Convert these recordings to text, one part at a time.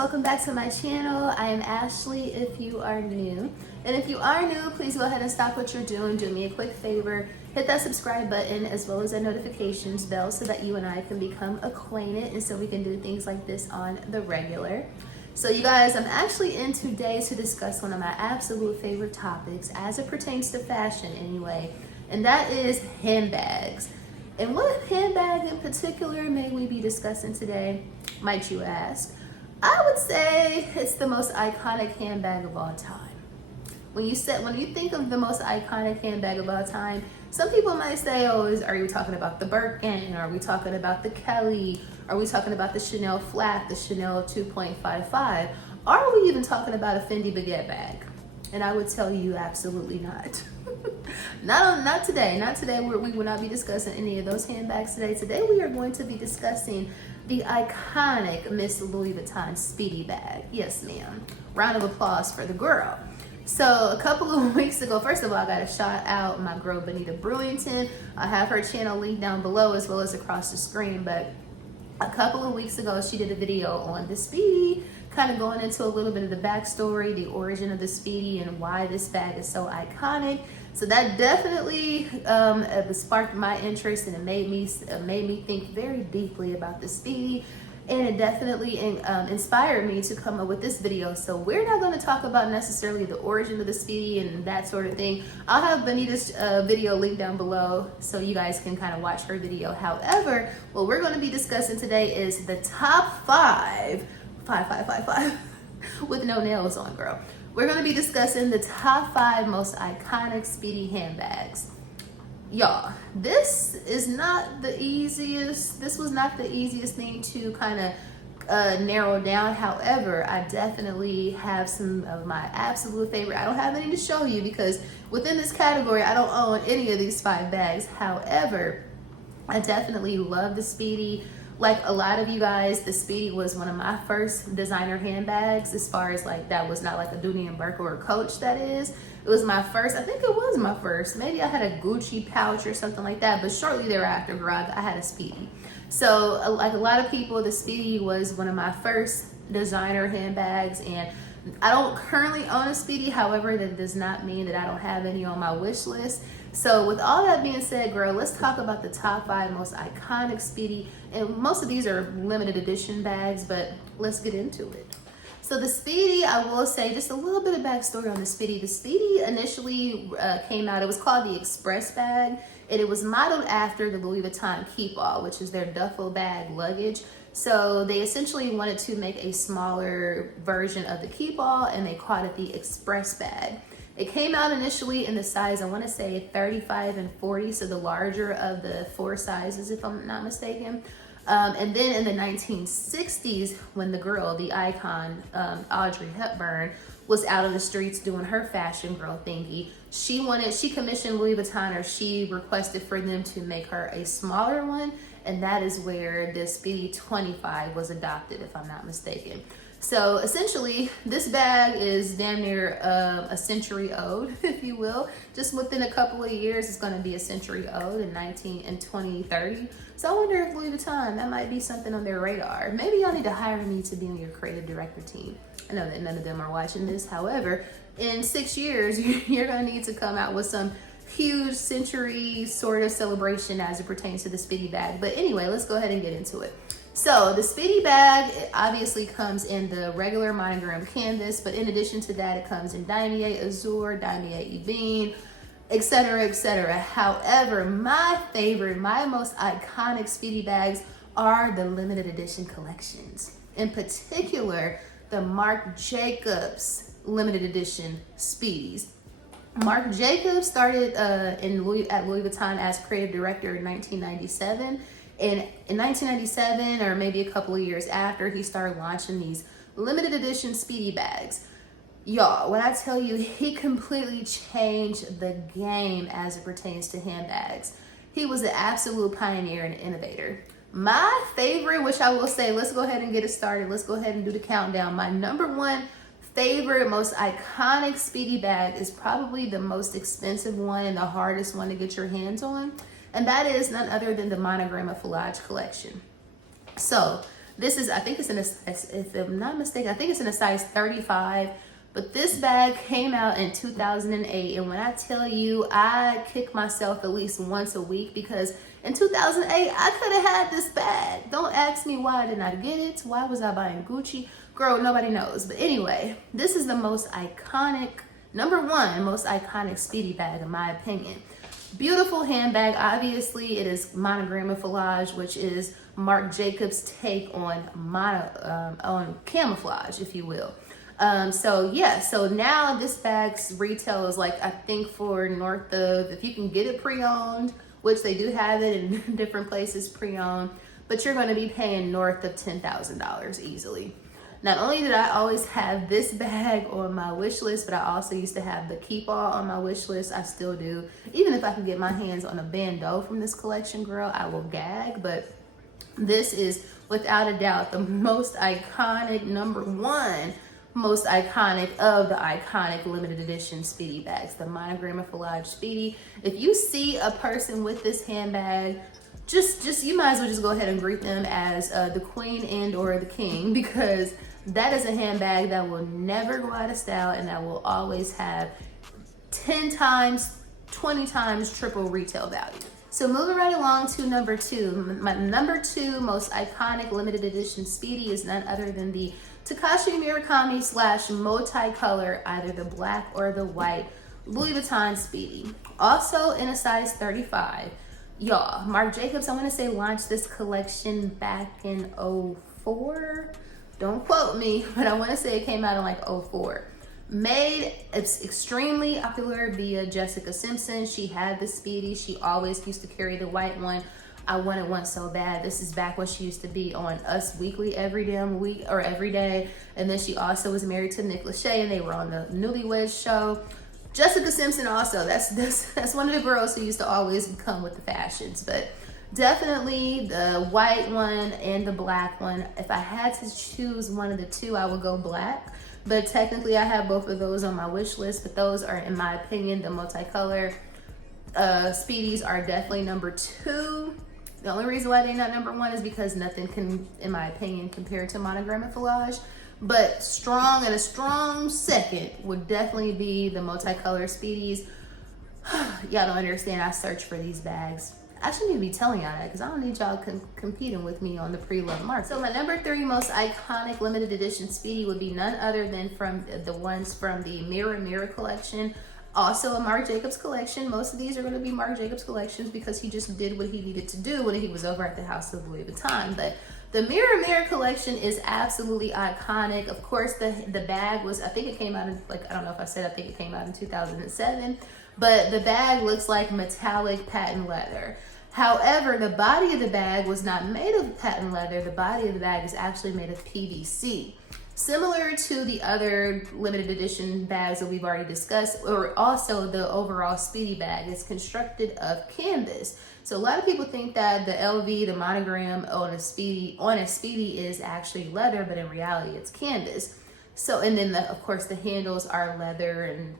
welcome back to my channel. I am Ashley if you are new. And if you are new, please go ahead and stop what you're doing. Do me a quick favor. Hit that subscribe button as well as that notifications bell so that you and I can become acquainted and so we can do things like this on the regular. So you guys, I'm actually in today to discuss one of my absolute favorite topics as it pertains to fashion anyway, and that is handbags. And what handbag in particular may we be discussing today, might you ask? I would say it's the most iconic handbag of all time. When you think of the most iconic handbag of all time, some people might say, oh, are you talking about the Birkin? Are we talking about the Kelly? Are we talking about the Chanel flat, the Chanel 2.55? Are we even talking about a Fendi baguette bag? And I would tell you absolutely not. Not today. Not today. We will not be discussing any of those handbags today. Today we are going to be discussing the iconic Miss Louis Vuitton Speedy bag. Yes, ma'am. Round of applause for the girl. So a couple of weeks ago, first of all, I got to shout out my girl Bonita Brewington. I have her channel linked down below as well as across the screen. But a couple of weeks ago, she did a video on the Speedy, kind of going into a little bit of the backstory, the origin of the Speedy, and why this bag is so iconic. So that definitely sparked my interest, and it made me think very deeply about the Speedy, and it definitely inspired me to come up with this video. So we're not going to talk about necessarily the origin of the Speedy and that sort of thing. I'll have Bonita's video linked down below so you guys can kind of watch her video. However, what we're going to be discussing today is the top five with no nails on, girl. We're going to be discussing the top 5 most iconic Speedy handbags. Y'all, this was not the easiest thing to kind of narrow down. However, I definitely have some of my absolute favorite. I don't have any to show you because within this category, I don't own any of these 5 bags. However, I definitely love the Speedy. Like a lot of you guys, the Speedy was one of my first designer handbags, as far as like that was not like a Dooney & Burke or a Coach, that is. It was my first, I think it was my first. Maybe I had a Gucci pouch or something like that, but shortly thereafter, girl, I had a Speedy. So like a lot of people, the Speedy was one of my first designer handbags, and I don't currently own a Speedy. However, that does not mean that I don't have any on my wish list. So with all that being said, girl, let's talk about the top 5 most iconic Speedy. And most of these are limited edition bags, but let's get into it. So the Speedy, I will say just a little bit of backstory on the Speedy. The Speedy initially came out, it was called the Express bag, and it was modeled after the Louis Vuitton Keepall, which is their duffel bag luggage. So they essentially wanted to make a smaller version of the Keepall, and they called it the Express bag. It came out initially in the size, I want to say 35 and 40, so the larger of the 4 sizes, if I'm not mistaken. And then in the 1960s, when the girl, the icon, Audrey Hepburn, was out on the streets doing her fashion girl thingy, she commissioned Louis Vuitton, or she requested for them to make her a smaller one, and that is where the Speedy 25 was adopted, if I'm not mistaken. So essentially, this bag is damn near a century old, if you will. Just within a couple of years, it's going to be a century old in 2030. So I wonder if Louis Vuitton, that might be something on their radar. Maybe y'all need to hire me to be on your creative director team. I know that none of them are watching this. However, in 6 years, you're going to need to come out with some huge century sort of celebration as it pertains to the Speedy bag. But anyway, let's go ahead and get into it. So the Speedy bag, it obviously comes in the regular monogram canvas, but in addition to that, it comes in damier azure, damier ebene, etc., etc. However, my favorite, my most iconic Speedy bags are the limited edition collections. In particular, the Marc Jacobs limited edition Speedies. Marc Jacobs started at Louis Vuitton as creative director in 1997. And in 1997, or maybe a couple of years after, he started launching these limited edition Speedy bags. Y'all, when I tell you, he completely changed the game as it pertains to handbags. He was an absolute pioneer and innovator. My favorite, which I will say, let's go ahead and get it started. Let's go ahead and do the countdown. My number 1 favorite, most iconic Speedy bag is probably the most expensive one and the hardest one to get your hands on. And that is none other than the Monogram of Fouillage collection. So This is, I think it's in a, if I'm not mistaken, I think it's in a size 35. But this bag came out in 2008, and when I tell you, I kick myself at least once a week, because in 2008, I could have had this bag. Don't ask me why I did not get it. Why was I buying Gucci? Girl, nobody knows. But anyway, this is the most iconic, number one, most iconic Speedy bag in my opinion. Beautiful handbag. Obviously, it is monogrammage, which is Marc Jacobs' take on on camouflage, if you will. So yeah, so now this bag's retail is like, I think for north of, if you can get it pre-owned, which they do have it in different places pre-owned, but you're going to be paying north of $10,000 easily. Not only did I always have this bag on my wish list, but I also used to have the Keep All on my wish list. I still do. Even if I can get my hands on a bandeau from this collection, girl, I will gag. But this is without a doubt the most iconic, number one, most iconic of the iconic limited edition Speedy bags, the monogrammage Speedy. If you see a person with this handbag, just you might as well just go ahead and greet them as the queen and or the king, because that is a handbag that will never go out of style and that will always have 10 times, 20 times triple retail value. So moving right along to number two, my number two most iconic limited edition Speedy is none other than the Takashi Murakami / multicolor, either the black or the white Louis Vuitton Speedy. Also in a size 35. Y'all, Marc Jacobs, I want to say launched this collection back in 04. Don't quote me, but I want to say it came out in like 04. Made extremely popular via Jessica Simpson. She had the Speedy. She always used to carry the white one. I wanted one so bad. This is back when she used to be on Us Weekly every damn week or every day. And then she also was married to Nick Lachey, and they were on the Newlyweds show. Jessica Simpson also, that's one of the girls who used to always come with the fashions. But definitely the white one and the black one. If I had to choose one of the two, I would go black. But technically I have both of those on my wish list, but those are, in my opinion, the multicolor Speedies are definitely number two. The only reason why they're not number one is because nothing can, in my opinion, compare to monogrammage. But strong, and a strong second would definitely be the multicolor Speedies. Y'all don't understand, I search for these bags. I shouldn't even be telling y'all that, because I don't need y'all competing with me on the pre-loved market. So my number three most iconic limited edition Speedy would be none other than from the ones from the Mirror collection. Also a Marc Jacobs collection. Most of these are going to be Marc Jacobs collections because he just did what he needed to do when he was over at the House of Louis Vuitton. But the Mirror collection is absolutely iconic. Of course, the bag was, I think it came out in, like, I don't know if I said, I think it came out in 2007. But the bag looks like metallic patent leather. However, the body of the bag was not made of patent leather. The body of the bag is actually made of PVC. Similar to the other limited edition bags that we've already discussed, or also the overall Speedy bag is constructed of canvas. So a lot of people think that the LV, the monogram on a Speedy is actually leather, but in reality it's canvas. So, and then of course the handles are leather, and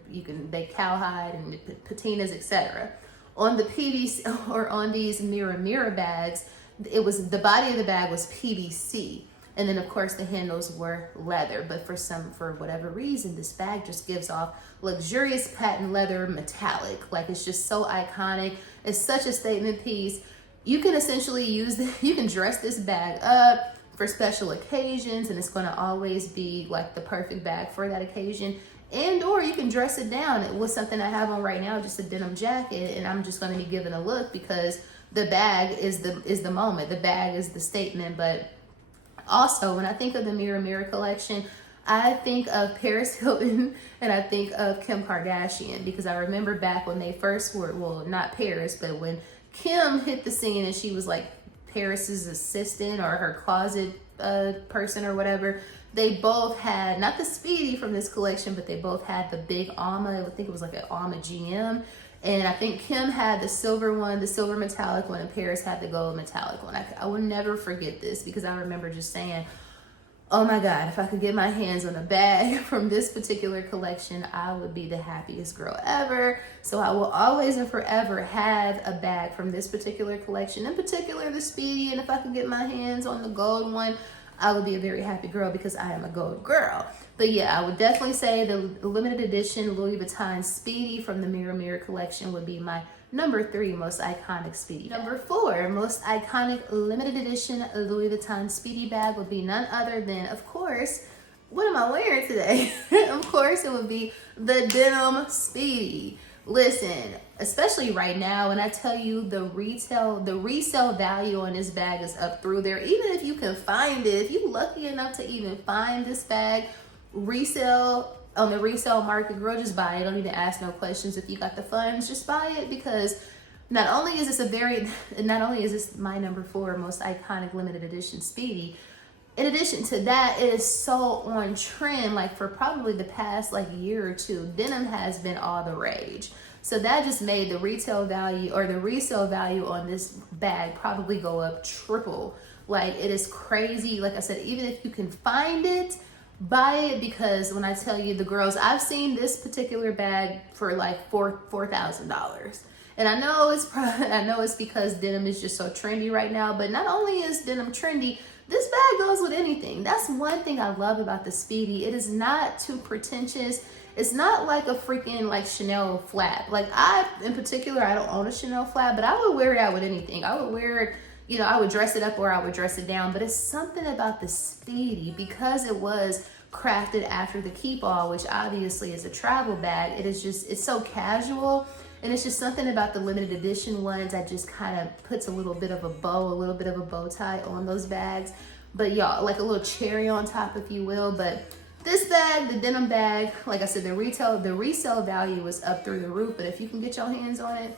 they cowhide and patinas, etc. On the PVC, or on these Mirror bags, it was, the body of the bag was PVC. And then of course the handles were leather, but for whatever reason, this bag just gives off luxurious patent leather metallic. Like, it's just so iconic. It's such a statement piece. You can essentially you can dress this bag up for special occasions, and it's gonna always be like the perfect bag for that occasion. And or you can dress it down. It was something I have on right now, just a denim jacket, and I'm just gonna be giving a look because the bag is the moment. The bag is the statement. But also, when I think of the Mirror collection, I think of Paris Hilton and I think of Kim Kardashian, because I remember back when they first were, well, not Paris, but when Kim hit the scene and she was like Paris's assistant or her closet person or whatever, they both had, not the Speedy from this collection, but they both had the big Alma. I think it was like an Alma GM. And I think Kim had the silver one, the silver metallic one, and Paris had the gold metallic one. I will never forget this, because I remember just saying, oh my God, if I could get my hands on a bag from this particular collection, I would be the happiest girl ever. So I will always and forever have a bag from this particular collection, in particular the Speedy. And if I could get my hands on the gold one, I would be a very happy girl because I am a gold girl. But yeah, I would definitely say the limited edition Louis Vuitton Speedy from the Mirror Mirror collection would be my number 3 most iconic Speedy bag. Number 4 most iconic limited edition Louis Vuitton Speedy bag would be none other than, of course, what am I wearing today? Of course, it would be the denim Speedy. Listen, especially right now, when I tell you the resale value on this bag is up through there. Even if you can find it, if you're lucky enough to even find this bag, resale on the resale market, girl, just buy it. Don't even ask no questions. If you got the funds, just buy it, because not only is this my number 4 most iconic limited edition Speedy, in addition to that, it is so on trend. Like for probably the past like year or two, denim has been all the rage. So that just made the retail value or the resale value on this bag probably go up triple. Like it is crazy. Like I said, even if you can find it, buy it, because when I tell you, the girls, I've seen this particular bag for like $4,000. And I know it's because denim is just so trendy right now, but not only is denim trendy, this bag goes with anything. That's one thing I love about the Speedy. It is not too pretentious. It's not like a freaking like Chanel flap. Like in particular, I don't own a Chanel flap, but I would wear it out with anything. I would wear it, you know, I would dress it up or I would dress it down. But it's something about the Speedy, because it was crafted after the Keep All, which obviously is a travel bag. It is just, it's so casual. And it's just something about the limited edition ones that just kind of puts a little bit of a bow tie on those bags. But y'all, like a little cherry on top, if you will. But this bag, the denim bag, like I said, the resale value is up through the roof. But if you can get your hands on it,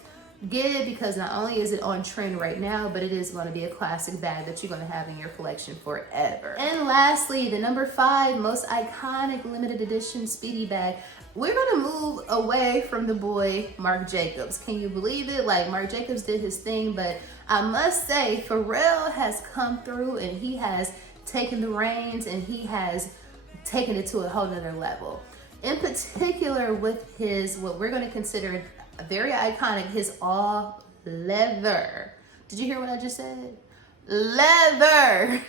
get it, because not only is it on trend right now, but it is going to be a classic bag that you're going to have in your collection forever. And lastly, the number 5 most iconic limited edition Speedy bag. We're going to move away from the boy Marc Jacobs. Can you believe it? Like, Marc Jacobs did his thing, but I must say Pharrell has come through and he has taken the reins and he has taken it to a whole nother level. In particular with his, what we're going to consider very iconic, his all leather. Did you hear what I just said? Leather.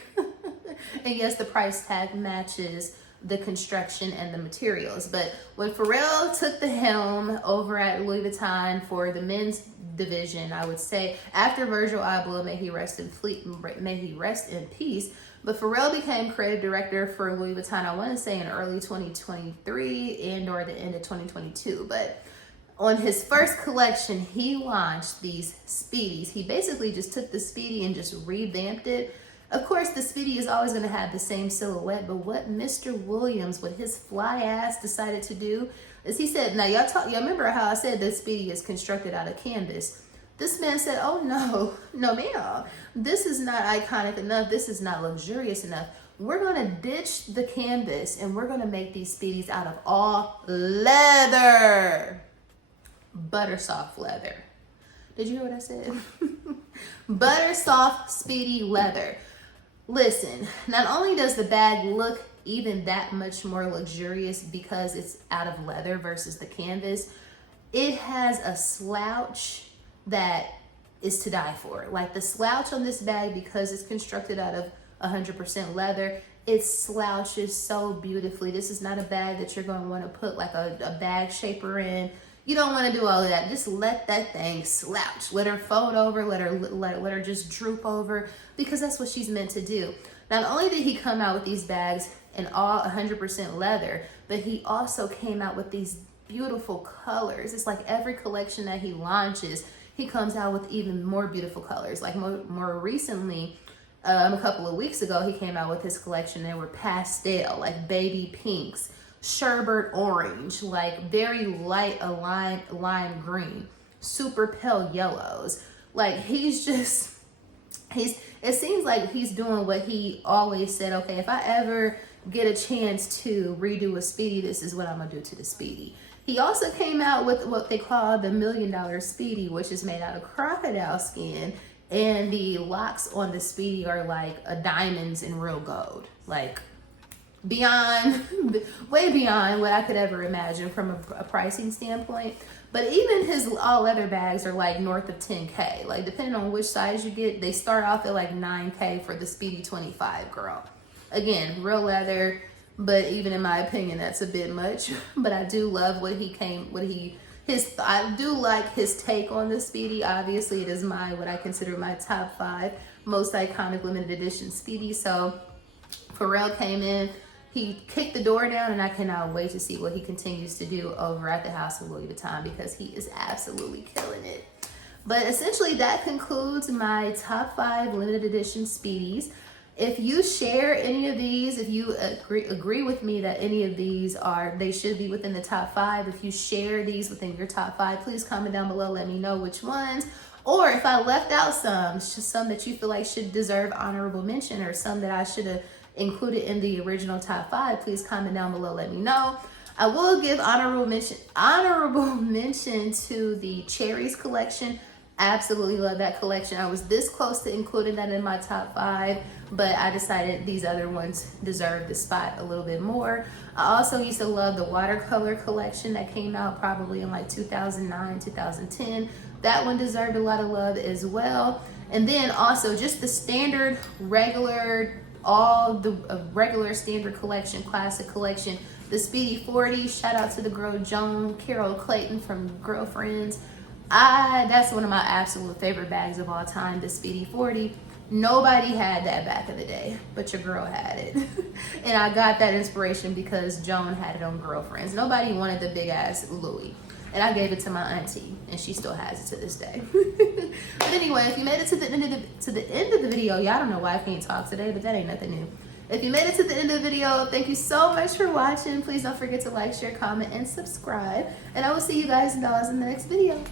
And yes, the price tag matches the construction and the materials. But when Pharrell took the helm over at Louis Vuitton for the men's division, I would say after Virgil Abloh, may he rest in peace, but Pharrell became creative director for Louis Vuitton, I want to say in early 2023 and or the end of 2022. But on his first collection, he launched these Speedies. He basically just took the Speedy and just revamped it. Of course, the Speedy is always going to have the same silhouette, but what Mr. Williams, what his fly ass decided to do is he said, now y'all remember how I said the Speedy is constructed out of canvas. This man said, oh no ma'am, this is not iconic enough. This is not luxurious enough. We're going to ditch the canvas and we're going to make these Speedies out of all leather. Butter soft leather. Did you hear what I said? Butter soft Speedy leather. Listen, not only does the bag look even that much more luxurious because it's out of leather versus the canvas, it has a slouch that is to die for. Like the slouch on this bag, because it's constructed out of 100% leather, it slouches so beautifully. This is not a bag that you're going to want to put like a bag shaper in. You don't want to do all of that. Just let that thing slouch. Let her fold over. Let her just droop over, because that's what she's meant to do. Not only did he come out with these bags in all 100% leather, but he also came out with these beautiful colors. It's like every collection that he launches, he comes out with even more beautiful colors. Like more recently, a couple of weeks ago, he came out with his collection. They were pastel, like baby pinks, sherbet orange, like very light lime green, super pale yellows. Like it seems like he's doing what he always said, okay, if I ever get a chance to redo a Speedy, this is what I'm gonna do to the Speedy. He also came out with what they call the $1 million Speedy, which is made out of crocodile skin, and the locks on the Speedy are like diamonds in real gold. Like way beyond what I could ever imagine from a pricing standpoint. But even his all leather bags are like north of 10K. Like depending on which size you get, they start off at like 9K for the Speedy 25, girl. Again, real leather, but even in my opinion, that's a bit much. But I do love I do like his take on the Speedy. Obviously, it is what I consider my top 5 most iconic limited edition Speedy. So Pharrell came in, he kicked the door down, and I cannot wait to see what he continues to do over at the House of Louis Vuitton, because he is absolutely killing it. But essentially, that concludes my top 5 limited edition Speedies. If you share any of these, if you agree with me that any of these they should be within the top 5, if you share these within your top 5, please comment down below, let me know which ones. Or if I left out some that you feel like should deserve honorable mention, or some that I should have included in the original top 5, please comment down below, let me know. I will give honorable mention to the Cherries collection. Absolutely love that collection. I was this close to including that in my top 5, but I decided these other ones deserve the spot a little bit more. I also used to love the watercolor collection that came out probably in like 2009, 2010. That one deserved a lot of love as well. And then also just the standard regular standard collection, classic collection, the Speedy 40. Shout out to the girl Joan Carol Clayton from Girlfriends. That's one of my absolute favorite bags of all time, the Speedy 40. Nobody had that back in the day, but your girl had it. And I got that inspiration because Joan had it on Girlfriends. Nobody wanted the big ass Louis. And I gave it to my auntie, and she still has it to this day. But anyway, if you made it to the end of the video, y'all don't know why I can't talk today, but that ain't nothing new. If you made it to the end of the video, thank you so much for watching. Please don't forget to like, share, comment, and subscribe. And I will see you guys and dolls in the next video.